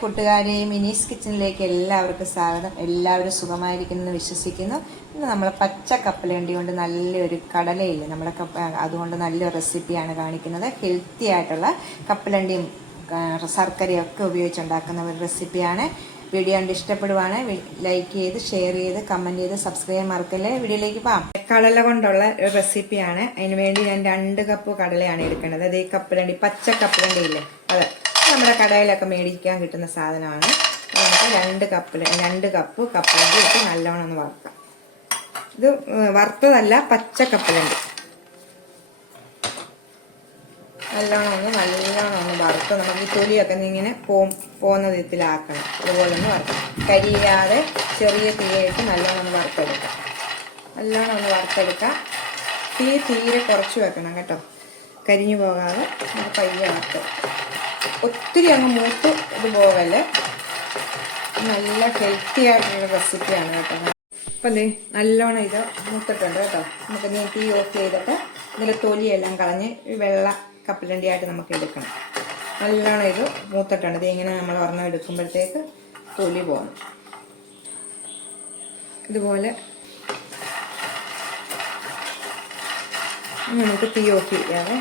കൂട്ടുകാരെ, മിനീസ് കിച്ചണിലേക്ക് എല്ലാവർക്കും സ്വാഗതം. എല്ലാവരും സുഖമായിരിക്കുമെന്ന് വിശ്വസിക്കുന്നു. ഇന്ന് നമ്മൾ പച്ച കപ്പലണ്ടി കൊണ്ട് നല്ലൊരു കടലയില്ലേ നമ്മുടെ അതുകൊണ്ട് നല്ലൊരു റെസിപ്പിയാണ് കാണിക്കുന്നത്. ഹെൽത്തി ആയിട്ടുള്ള കപ്പലണ്ടിയും ശർക്കരയും ഒക്കെ ഉപയോഗിച്ചുണ്ടാക്കുന്ന ഒരു റെസിപ്പിയാണ്. വീഡിയോ കണ്ട് ഇഷ്ടപ്പെടുവാണ് ലൈക്ക് ചെയ്ത് ഷെയർ ചെയ്ത് കമൻറ്റ് ചെയ്ത് സബ്സ്ക്രൈബ് മറക്കല്ലേ. വീഡിയോയിലേക്ക് പോകാം. കടല കൊണ്ടുള്ള ഒരു റെസിപ്പിയാണ്. അതിന് വേണ്ടി ഞാൻ 2 കപ്പ് കടലയാണ് എടുക്കുന്നത്. അത് ഈ കപ്പലണ്ടി പച്ച കപ്പലണ്ടി ഇല്ലേ, അതെ, നമ്മുടെ കടയിലൊക്കെ മേടിക്കാൻ കിട്ടുന്ന സാധനമാണ്. നമുക്ക് 2 കപ്പ് കപ്പലണ്ടി ഇട്ട് നല്ലോണം ഒന്ന് വറുക്കാം. ഇത് വറുത്തതല്ല, പച്ച കപ്പലണ്ടി. നല്ലോണം ഒന്ന് വറുത്ത് നമുക്ക് ഈ തൊലിയൊക്കെ ഇങ്ങനെ പോകുന്ന വിധത്തിലാക്കണം. അതുപോലെ ഒന്ന് വറുക്കാം. കരിയാതെ ചെറിയ തീയിട്ട് നല്ലോണം ഒന്ന് വറുത്തെടുക്കാം. തീരെ കുറച്ച് വെക്കണം കേട്ടോ, കരിഞ്ഞു പോകാതെ നമുക്ക് പയ്യെ വറുത്തെടുക്കാം. ഒത്തിരി അങ്ങ് മൂത്ത് ഇത് പോകല്ലേ. നല്ല ഹെൽത്തി ആയിട്ടുള്ള റെസിപ്പിയാണ് കേട്ടോ. അപ്പം നല്ലോണം ഇത് മൂത്തിട്ടുണ്ട് കേട്ടോ. നമുക്ക് തീ ഓഫ് ചെയ്തിട്ട് ഇതിൽ തൊലിയെല്ലാം കളഞ്ഞ് വെള്ള കപ്പലണ്ടിയായിട്ട് നമുക്ക് എടുക്കണം. നല്ലോണം ഇത് മൂത്തിട്ടുണ്ട്. ഇത് ഇങ്ങനെ നമ്മൾ ഒരെണ്ണം എടുക്കുമ്പോഴത്തേക്ക് തൊലി പോകണം. ഇതുപോലെ നമുക്ക് തീ ഓഫ് ചെയ്യാതെ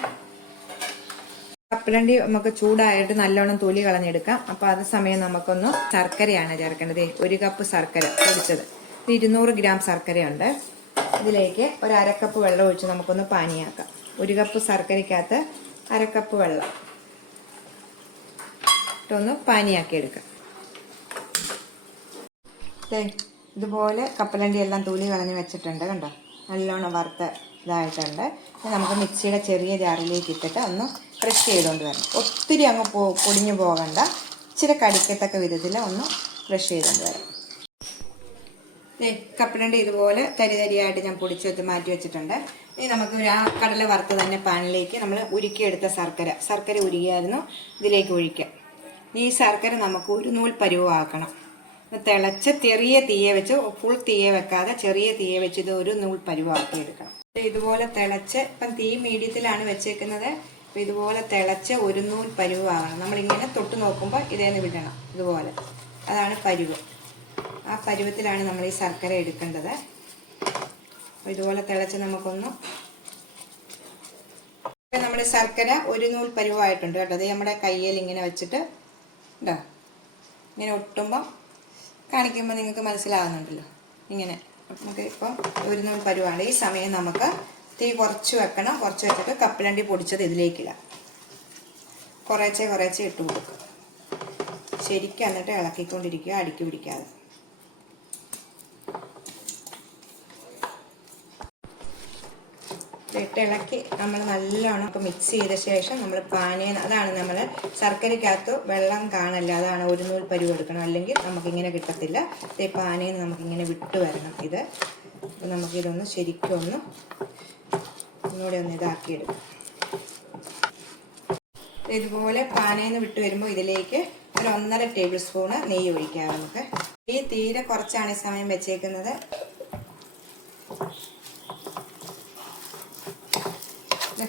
കപ്പലണ്ടി നമുക്ക് ചൂടായിട്ട് നല്ലോണം തൊലി കളഞ്ഞെടുക്കാം. അപ്പോൾ അത് സമയം നമുക്കൊന്ന് ശർക്കരയാണ് ചേർക്കേണ്ടത്. 1 കപ്പ് ശർക്കര പൊടിച്ചത്, 200 ഗ്രാം ശർക്കരയുണ്ട്. ഇതിലേക്ക് ഒരു 1/2 കപ്പ് വെള്ളം ഒഴിച്ച് നമുക്കൊന്ന് പാനിയാക്കാം. 1 കപ്പ് ശർക്കരയ്ക്കകത്ത് 1/2 കപ്പ് വെള്ളം ഇട്ടൊന്ന് പാനിയാക്കി എടുക്കാം. ഇതുപോലെ കപ്പലണ്ടി എല്ലാം തൊലി കളഞ്ഞ് വെച്ചിട്ടുണ്ട് കണ്ടോ. നല്ലോണം വറുത്ത് ഇതായിട്ടുണ്ട്. നമുക്ക് മിക്സിയുടെ ചെറിയ ജാറിലേക്ക് ഇട്ടിട്ട് ഒന്ന് ക്രഷ് ചെയ്തുകൊണ്ട് വരണം. ഒത്തിരി അങ്ങ് പൊടിഞ്ഞു പോകണ്ട, ഇച്ചിരി കടിക്കത്തക്ക വിധത്തിൽ ഒന്ന് ക്രഷ് ചെയ്തുകൊണ്ട് വരാം. കപ്പലണ്ടി ഇതുപോലെ തരിയായിട്ട് ഞാൻ പൊടിച്ച് മാറ്റി വെച്ചിട്ടുണ്ട്. ഇനി നമുക്ക് ആ കടല വറുത്ത് തന്നെ പാനിലേക്ക് നമ്മൾ ഉരുക്കിയെടുത്ത ശർക്കര ഉരുകിയായിരുന്നു ഇതിലേക്ക് ഒഴിക്കാം. ഈ ശർക്കര നമുക്ക് ഒരു നൂൽ പരുവമാക്കണം. തിളച്ച് ചെറിയ തീയെ വെച്ച്, ഫുൾ തീയെ വെക്കാതെ ചെറിയ തീയെ വെച്ച് ഇത് ഒരു നൂൽ പരുവാക്കി എടുക്കണം. ഇതുപോലെ തിളച്ച്, ഇപ്പം തീ മീഡിയത്തിലാണ് വെച്ചേക്കുന്നത്. അപ്പം ഇതുപോലെ തിളച്ച് ഒരു നൂൽ പരുവാകണം. നമ്മളിങ്ങനെ തൊട്ട് നോക്കുമ്പോൾ ഇതേന്ന് വിടണം. ഇതുപോലെ, അതാണ് പരുവ്. ആ പരുവത്തിലാണ് നമ്മൾ ഈ ശർക്കര എടുക്കേണ്ടത്. അപ്പോൾ ഇതുപോലെ തിളച്ച് നമുക്കൊന്ന്, നമ്മുടെ ശർക്കര ഒരു നൂൽ പരുവായിട്ടുണ്ട് കേട്ടോ. അത് നമ്മുടെ കയ്യിൽ ഇങ്ങനെ വെച്ചിട്ട് ഉണ്ടോ, ഇങ്ങനെ ഒട്ടുമ്പോൾ കാണിക്കുമ്പോൾ നിങ്ങൾക്ക് മനസ്സിലാകുന്നുണ്ടല്ലോ. ഇങ്ങനെ നമുക്ക് ഇപ്പം ഒരു നൂൽ പരുവാണ്. ഈ സമയം നമുക്ക് തീ കുറച്ച് വെക്കണം. കുറച്ച് വെച്ചിട്ട് കപ്പലണ്ടി പൊടിച്ചത് ഇതിലേക്കിടാം. കുറേശ്ശെ ഇട്ട് കൊടുക്കുക. ശരിക്കും എന്നിട്ട് ഇളക്കിക്കൊണ്ടിരിക്കുക, അടുക്കി പിടിക്കാതെ. ഇളക്കി നമ്മൾ നല്ലോണം ഇപ്പോൾ മിക്സ് ചെയ്ത ശേഷം നമ്മൾ അതാണ് നമ്മൾ ശർക്കരയ്ക്കകത്ത് വെള്ളം കാണില്ല, അതാണ് ഒരു നൂൽ പരുവ് എടുക്കണം. അല്ലെങ്കിൽ നമുക്കിങ്ങനെ കിട്ടത്തില്ല. പാനയിൽ നിന്ന് നമുക്കിങ്ങനെ വിട്ട് വരണം ഇത്. അപ്പോൾ നമുക്കിതൊന്ന് ശരിക്കും ഒന്നുകൂടെ ഒന്ന് ഇതാക്കിയെടുക്കാം. ഇതുപോലെ പാനയിൽ നിന്ന് വിട്ട് വരുമ്പോൾ ഇതിലേക്ക് ഒരു 1.5 ടേബിൾ സ്പൂണ് നെയ്യ് ഒഴിക്കാം. നമുക്ക് ഈ തീരെ കുറച്ചാണ് ഈ സമയം വെച്ചേക്കുന്നത്.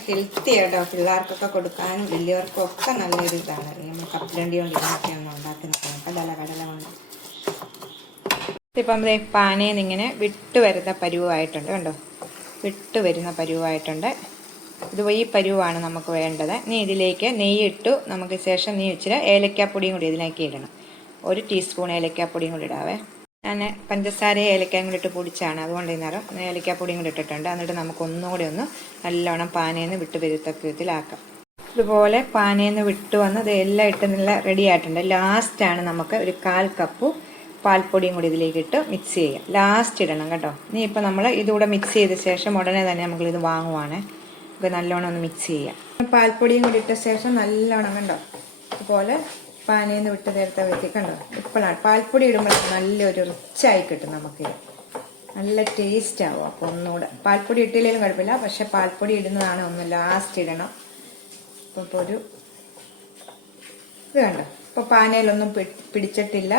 ഹെൽത്തി ആയിട്ടോ, പിള്ളേർക്കൊക്കെ കൊടുക്കാനും വലിയവർക്കും ഒക്കെ നല്ലൊരു ഇതാണ്. നമ്മൾ കപ്പലണ്ടി കൊണ്ട് ഇതിനൊക്കെയാണ് ഉണ്ടാക്കുന്നത്, കടല കൊണ്ട്. ഇപ്പം പാനയിൽ നിന്ന് ഇങ്ങനെ വിട്ട് വരുന്ന പരുവായിട്ടുണ്ട് കണ്ടോ, വിട്ട് വരുന്ന പരുവായിട്ടുണ്ട്. ഈ പരുവാണ് നമുക്ക് വേണ്ടത്. ഇനി ഇതിലേക്ക് നെയ്യ് ഇട്ടു. നമുക്ക് ശേഷം ഇച്ചിരി ഏലക്കാപ്പൊടിയും കൂടി ഇതിലേക്ക് ഇടണം. 1 ടീസ്പൂൺ ഏലക്കാപ്പൊടിയും കൂടി ഇടാവേ. ഞാൻ പഞ്ചസാര ഏലക്കായും കൂടി ഇട്ട് പൊടിച്ചാണ്, അതുകൊണ്ട് ഇന്നേരം ഏലക്കാപ്പൊടിയും കൂടി ഇട്ടിട്ടുണ്ട്. എന്നിട്ട് നമുക്ക് ഒന്നുകൂടി ഒന്ന് നല്ലോണം പാനയിൽ നിന്ന് വിട്ട് വരുത്തക്ക വിധത്തിലാക്കാം. ഇതുപോലെ പാനയിൽ നിന്ന് വിട്ട് വന്ന് ഇത് എല്ലാം ഇട്ട് നല്ല റെഡി ആയിട്ടുണ്ട്. ലാസ്റ്റാണ് നമുക്ക് ഒരു 1/4 കപ്പ് പാൽപ്പൊടിയും കൂടി ഇതിലേക്ക് ഇട്ട് മിക്സ് ചെയ്യാം. ലാസ്റ്റ് ഇടണം കേട്ടോ. ഇനി ഇപ്പം നമ്മൾ ഇതുകൂടെ മിക്സ് ചെയ്ത ശേഷം ഉടനെ തന്നെ നമ്മളിത് വാങ്ങുവാണ്. നമുക്ക് നല്ലോണം ഒന്ന് മിക്സ് ചെയ്യാം. പാൽപ്പൊടിയും കൂടി ഇട്ട ശേഷം നല്ലോണം കണ്ടോ, ഇതുപോലെ പാനയിൽ നിന്ന് വിട്ട് നേരത്തെ വെത്തി കണ്ടോ. ഇപ്പോഴാണ് പാൽപ്പൊടി ഇടുമ്പോൾ നല്ലൊരു റിച്ചായി കിട്ടും. നമുക്ക് നല്ല ടേസ്റ്റ് ആവും. അപ്പോൾ ഒന്നുകൂടെ പാൽപ്പൊടി ഇട്ടില്ലെങ്കിലും കുഴപ്പമില്ല, പക്ഷെ പാൽപ്പൊടി ഇടുന്നതാണ് ഒന്ന് ലാസ്റ്റ് ഇടണം. അപ്പോൾ ഇപ്പോൾ ഇത് കണ്ടോ, ഇപ്പോൾ പാനയിലൊന്നും പിടിച്ചിട്ടില്ല,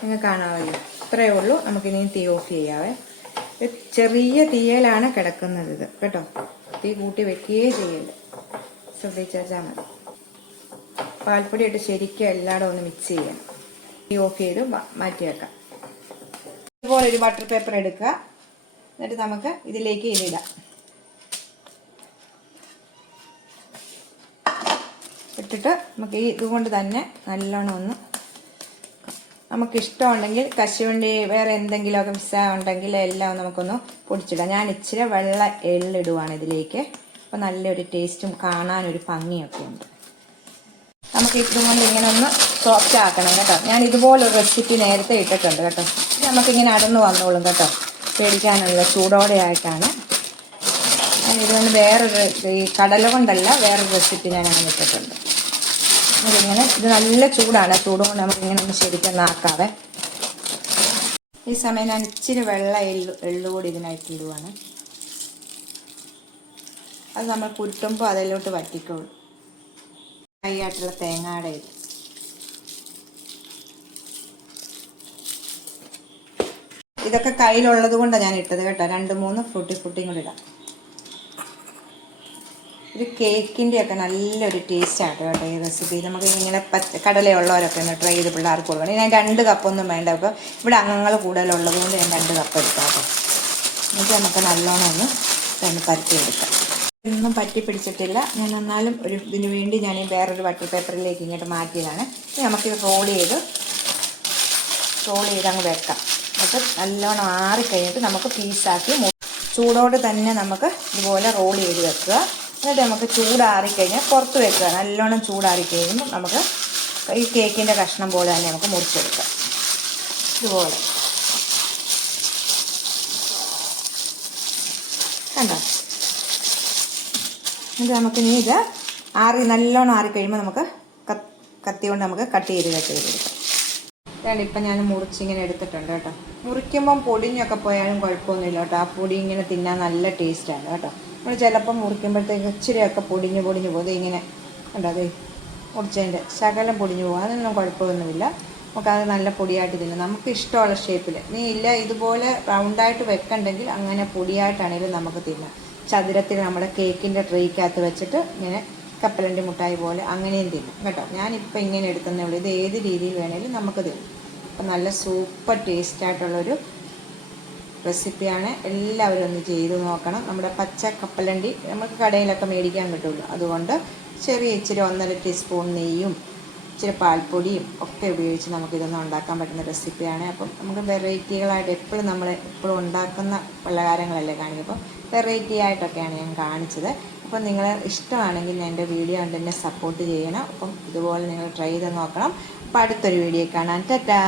നിങ്ങൾക്ക് കാണാമല്ലോ. ഇത്രയേ ഉള്ളൂ. നമുക്കിനി തീ ഓഫ് ചെയ്യാവേ. ചെറിയ തീയലാണ് കിടക്കുന്നത് ഇത് കേട്ടോ. തീ കൂട്ടി വെക്കുകയേ ചെയ്യല്ലേ, ശ്രദ്ധിച്ചാൽ മതി. പാൽപ്പൊടി ഇട്ട് ശരിക്കും എല്ലായിടും ഒന്ന് മിക്സ് ചെയ്യാം. ഓഫ് ചെയ്ത് മാറ്റി വെക്കാം. ഇതുപോലെ ഒരു ബട്ടർ പേപ്പർ എടുക്കുക. എന്നിട്ട് നമുക്ക് ഇതിലേക്ക് ഇതിടാം. ഇട്ടിട്ട് നമുക്ക് ഇതുകൊണ്ട് തന്നെ നല്ലോണം ഒന്ന്, നമുക്ക് ഇഷ്ടമുണ്ടെങ്കിൽ കശുവണ്ടി വേറെ എന്തെങ്കിലുമൊക്കെ പിസ്സ ഉണ്ടെങ്കിൽ എല്ലാം നമുക്കൊന്ന് പൊടിച്ചിടാം. ഞാൻ ഇച്ചിരി വെള്ള എള്ളിടുവാണ് ഇതിലേക്ക്. അപ്പോൾ നല്ലൊരു ടേസ്റ്റും കാണാനൊരു ഭംഗിയൊക്കെ ഉണ്ട്. നമുക്ക് ഇതുകൊണ്ട് ഇങ്ങനെ ഒന്ന് സോഫ്റ്റ് ആക്കണം കേട്ടോ. ഞാൻ ഇതുപോലൊരു റെസിപ്പി നേരത്തെ ഇട്ടിട്ടുണ്ട് കേട്ടോ. നമുക്കിങ്ങനെ അടന്ന് വന്നോളും കേട്ടോ. പേടിക്കാനുള്ള ചൂടോടെ ആയിട്ടാണ് ഞാൻ ഇതുകൊണ്ട് വേറൊരു, ഈ കടല കൊണ്ടല്ല വേറൊരു റെസിപ്പി ഞാൻ അങ്ങനെ ഇട്ടിട്ടുണ്ട്. ഇതിങ്ങനെ ഇത് നല്ല ചൂടാണ്. ചൂട് കൊണ്ട് നമുക്കിങ്ങനെ ഒന്ന് ശരിക്കും ആക്കാവേ. ഈ സമയം ഞാൻ ഇച്ചിരി വെള്ള എള്ളുകൂടി ഇതിനായിട്ട് ഇടുവാണ്. അത് നമ്മൾ കുരുട്ടുമ്പോൾ അതിലോട്ട് വറ്റിക്കോളൂ. കൈയായിട്ടുള്ള തേങ്ങയുടെ ഇത് ഇതൊക്കെ കയ്യിലുള്ളത് കൊണ്ടാണ് ഞാൻ ഇട്ടത് കേട്ടോ. 2-3 ഫ്രൂട്ടിയും കൂടി ഇടാം. ഇത് കേക്കിൻ്റെ ഒക്കെ നല്ലൊരു ടേസ്റ്റ് ആട്ടോ കേട്ടോ ഈ റെസിപ്പി. നമുക്ക് ഇങ്ങനെ കടലയുള്ളവരൊക്കെ ഒന്ന് ട്രൈ ചെയ്ത് പിള്ളേർക്ക് കൊടുക്കണം. ഞാൻ 2 കപ്പൊന്നും വേണ്ട. അപ്പോൾ ഇവിടെ അംഗങ്ങൾ കൂടുതലുള്ളത് കൊണ്ട് ഞാൻ 2 കപ്പ് എടുക്കാം കേട്ടോ. എന്നിട്ട് നമുക്ക് നല്ലോണം ഒന്ന് പരത്തി എടുക്കാം. ഒന്നും പറ്റി പിടിച്ചിട്ടില്ല. ഞാൻ എന്നാലും ഇതിന് വേണ്ടി ഞാൻ വേറൊരു ബട്ടർ പേപ്പറിലേക്ക് ഇങ്ങോട്ട് മാറ്റിയതാണ്. ഇനി നമുക്ക് റോൾ ചെയ്ത് അങ്ങ് വെക്കാം. എന്നിട്ട് നല്ലോണം ആറിക്കഴിഞ്ഞിട്ട് നമുക്ക് പീസാക്കി ചൂടോട് തന്നെ നമുക്ക് ഇതുപോലെ റോൾ ചെയ്ത് വെക്കുക. എന്നിട്ട് നമുക്ക് ചൂടാറിക്കഴിഞ്ഞാൽ പുറത്ത് വെക്കുക. നല്ലോണം ചൂടാറിക്കഴിയുമ്പോൾ നമുക്ക് ഈ കേക്കിൻ്റെ കഷ്ണം പോലെ തന്നെ നമുക്ക് മുറിച്ചെടുക്കാം. ഇതുപോലെ കണ്ടോ. എന്നിട്ട് നമുക്ക് ഇനി ഇത് നല്ലോണം ആറിക്കഴിയുമ്പോൾ നമുക്ക് കത്തി കൊണ്ട് നമുക്ക് കട്ട് ചെയ്തെടുക്കാം. ഇതാണ് ഇപ്പം ഞാൻ മുറിച്ചിങ്ങനെ എടുത്തിട്ടുണ്ട് കേട്ടോ. മുറിക്കുമ്പം പൊടിഞ്ഞൊക്കെ പോയാലും കുഴപ്പമൊന്നുമില്ല കേട്ടോ. ആ പൊടി ഇങ്ങനെ തിന്നാൻ നല്ല ടേസ്റ്റാണ് കേട്ടോ. നമ്മൾ ചിലപ്പം മുറിക്കുമ്പോഴത്തേക്ക് ഇച്ചിരിയൊക്കെ പൊടിഞ്ഞ് പോകും. ഇങ്ങനെ കണ്ടോ, അത് മുറിച്ചതിൻ്റെ ശകലം പൊടിഞ്ഞു പോകും. അതൊന്നും കുഴപ്പമൊന്നുമില്ല. നമുക്കത് നല്ല പൊടിയായിട്ട് തിന്നാം. നമുക്ക് ഇഷ്ടമുള്ള ഷേപ്പിൽ. നീ ഇല്ല ഇതുപോലെ റൗണ്ടായിട്ട് വെക്കണ്ടെങ്കിൽ അങ്ങനെ പൊടിയായിട്ടാണെങ്കിലും നമുക്ക് തിന്നാം. ചതുരത്തിൽ നമ്മുടെ കേക്കിൻ്റെ ട്രേക്കകത്ത് വെച്ചിട്ട് ഇങ്ങനെ കപ്പലണ്ടി മുട്ടായി പോലെ അങ്ങനെയും തിന്നും കേട്ടോ. ഞാനിപ്പോൾ ഇങ്ങനെ എടുക്കുന്നേ ഉള്ളൂ. ഇത് ഏത് രീതിയിൽ വേണമെങ്കിലും നമുക്ക് തിന്നും. അപ്പം നല്ല സൂപ്പർ ടേസ്റ്റായിട്ടുള്ളൊരു റെസിപ്പിയാണ്. എല്ലാവരും ഒന്ന് ചെയ്ത് നോക്കണം. നമ്മുടെ പച്ച കപ്പലണ്ടി നമുക്ക് കടയിലൊക്കെ മേടിക്കാൻ കിട്ടുള്ളൂ. അതുകൊണ്ട് ഇച്ചിരി 1.5 ടീസ്പൂൺ നെയ്യും ഇച്ചിരി പാൽപ്പൊടിയും ഒക്കെ ഉപയോഗിച്ച് നമുക്കിതൊന്ന് ഉണ്ടാക്കാൻ പറ്റുന്ന റെസിപ്പിയാണ്. അപ്പം നമുക്ക് വെറൈറ്റികളായിട്ട് എപ്പോഴും ഉണ്ടാക്കുന്ന പലഹാരങ്ങളല്ലേ കാണിക്കും. അപ്പം വെറൈറ്റി ആയിട്ടൊക്കെയാണ് ഞാൻ കാണിച്ചത്. അപ്പം നിങ്ങൾ ഇഷ്ടമാണെങ്കിൽ എൻ്റെ വീഡിയോ കണ്ട് എന്നെ സപ്പോർട്ട് ചെയ്യണം. അപ്പം ഇതുപോലെ നിങ്ങൾ ട്രൈ ചെയ്ത് നോക്കണം. അപ്പം അടുത്തൊരു വീഡിയോ കാണാൻ. ടാറ്റാ.